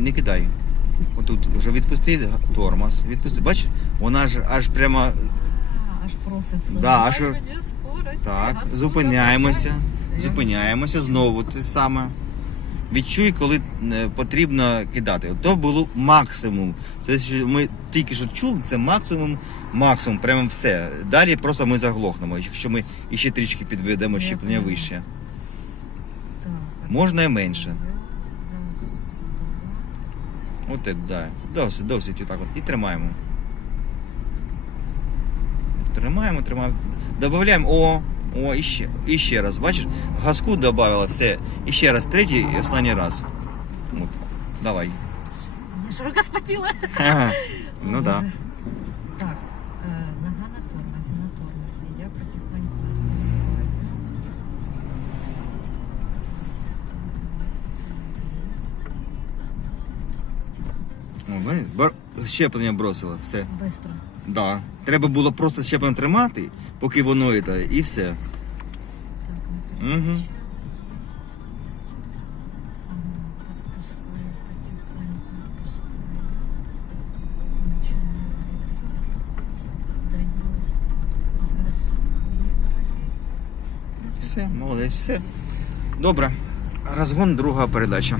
не кидай. Отут вже відпусти тормоз. Відпусти. Бачиш, вона ж аж прямо А, аж проситься. Да, аж- так. Зупиняємося. Зупиняємося знову те саме. Відчуй, коли е, потрібно кидати. То було максимум. Тобто що ми тільки що чули, це максимум, максимум, прямо все. Далі просто ми заглохнемо, якщо ми іще трішки підведемо щеплення вище. Можна і менше. раз, два. От це, да. Досить, досить отак от. І тримаємо. Тримаємо, тримаємо. Добавляємо. О, о, іще. Іще раз. Бачиш, газку додавала, все. І ще раз, третій і останній раз. От. Давай. Я ж рука спотіла. Ага. Ну О, так. Да. О, бачиш, бар- Щеплення бросила. Все. Бистро. Да. Треба було просто щеплення тримати, поки воно це, і все. Так, не Угу. Нічого не даю. Все, молодець, все. Добре. Розгон, друга передача.